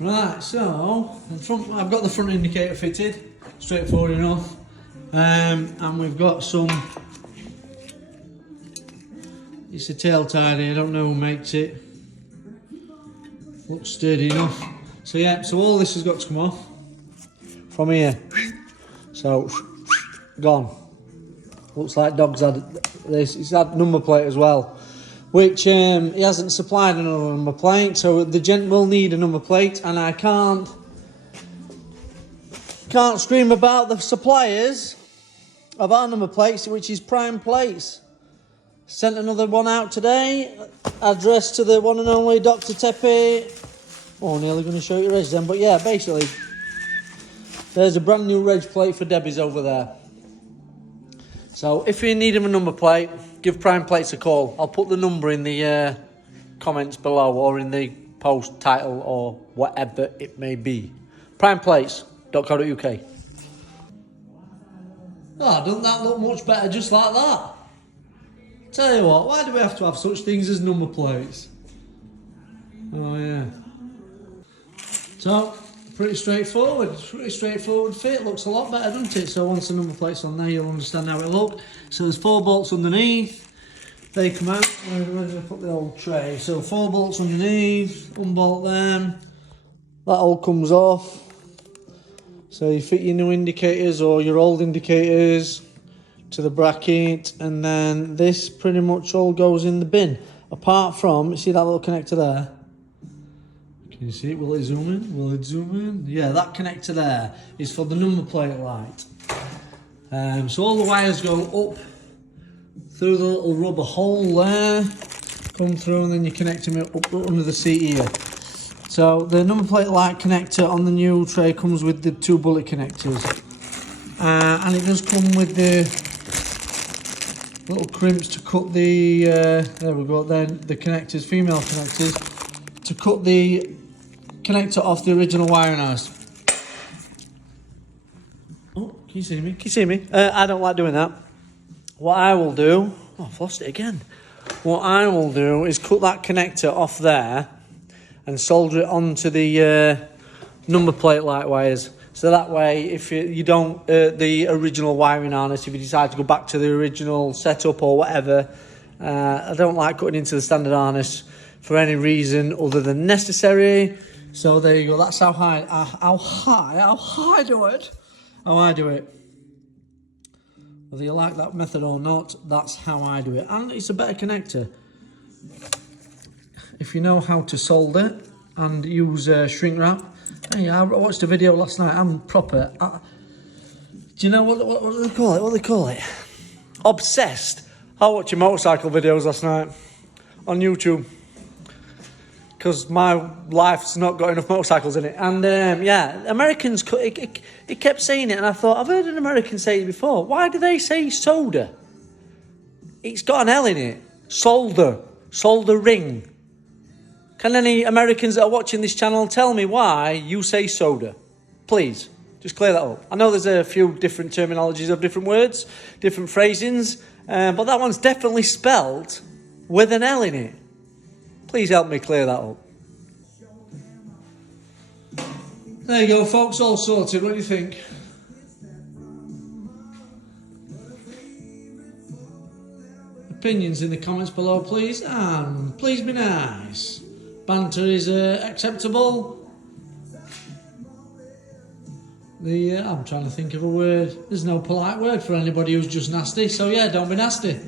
Right, so I've got the front indicator fitted, straightforward enough, and we've got some. It's a tail tidy. I don't know who makes it. Looks sturdy enough. So yeah, so all this has got to come off from here. So gone. Looks like dog's had this. It's had number plate as well, which he hasn't supplied another number plate. So the gent will need a number plate, and I can't scream about the suppliers of our number plates, which is Prime Plates. Sent another one out today, addressed to the one and only Dr. Tepe. Oh, nearly going to show you reg then, but yeah, basically, there's a brand new reg plate for Debbie's over there. So if you need him a number plate, give Prime Plates a call. I'll put the number in the comments below or in the post title or whatever it may be. primeplates.co.uk. Oh, doesn't that look much better just like that? Tell you what, why do we have to have such things as number plates? Oh yeah. So, pretty straightforward fit. Looks a lot better, doesn't it? So once the number plate's on there, you'll understand how it looks. So there's 4 bolts underneath. They come out. Where did I put the old tray? So 4 bolts underneath, unbolt them. That all comes off. So you fit your new indicators or your old indicators to the bracket, and then this pretty much all goes in the bin. Apart from, see that little connector there? Can you see it? Will it zoom in? Will it zoom in? Yeah, that connector there is for the number plate light. So all the wires go up through the little rubber hole there, come through, and then you connect them up under the seat here. So the number plate light connector on the new tray comes with the 2 bullet connectors. And it does come with the little crimps to cut the, there we go, then the connectors, female connectors, to cut the connector off the original wiring harness. Oh, can you see me? Can you see me? I don't like doing that. What I will do, oh, I've lost it again. What I will do is cut that connector off there and solder it onto the number plate light wires. So that way, if you don't, the original wiring harness, if you decide to go back to the original setup or whatever, I don't like cutting into the standard harness for any reason other than necessary. So there you go. That's how I do it. Whether you like that method or not, that's how I do it. And it's a better connector. If you know how to solder and use shrink wrap. Hey, I watched a video last night. I'm proper. Do you know what do they call it? What do they call it? Obsessed. I watched motorcycle videos last night on YouTube because my life's not got enough motorcycles in it. And yeah, Americans, it kept saying it, and I thought, I've heard an American say it before. Why do they say soda? It's got an L in it. Soldering. Can any Americans that are watching this channel tell me why you say soda? Please, just clear that up. I know there's a few different terminologies of different words, different phrasings, but that one's definitely spelt with an L in it. Please help me clear that up. There you go, folks, all sorted. What do you think? Opinions in the comments below, please, and please be nice. Banter is acceptable. I'm trying to think of a word. There's no polite word for anybody who's just nasty, so yeah, don't be nasty.